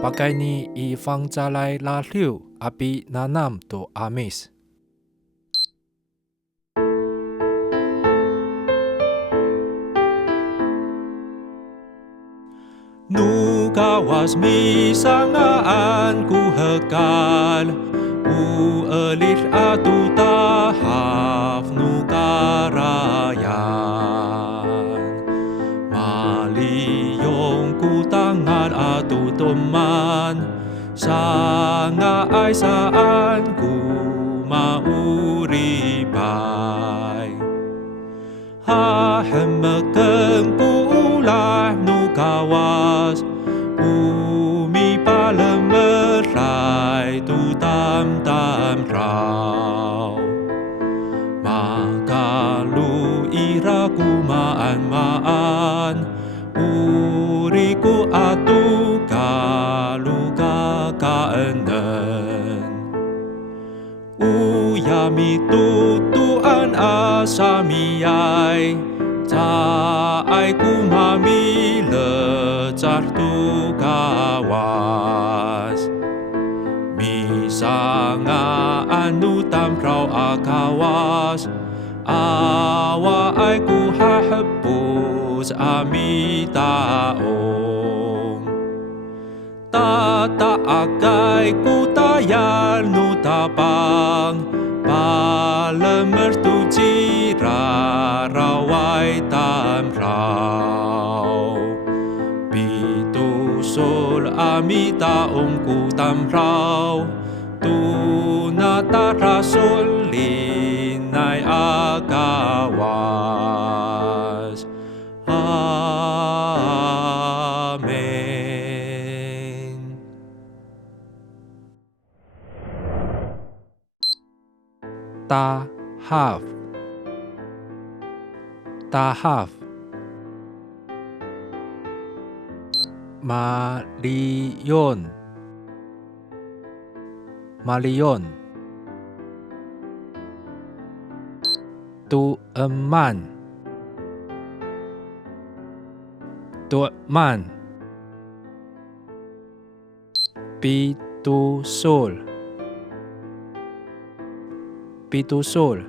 Pakai ni ifang jalai la liu api nanam to amis. Nukawas misangaan ku hekal elit atu tahaf nukarayan maliyong ku tangan atu teman sanga ay saan ku mauripay hahemekeng pulah nukawas umipalemeray tu tam-tam raw makalu iraku maan-maan uriku atu kaluga kaenen uyami tutuan asamiyay taay kumami lecar tu kawas misanga anu tamprau akawas awa ay ku hahapus amitaong tata agay ku tayal nu tapang palemer tu jiraraway tamraw pitusol amitaong ku tamraw tunatarasol linay agawas. Amen. Tahaf. Tahaf. Maliyon. Maliyon. Tueman. Tueman. Pitusul. Pitusul.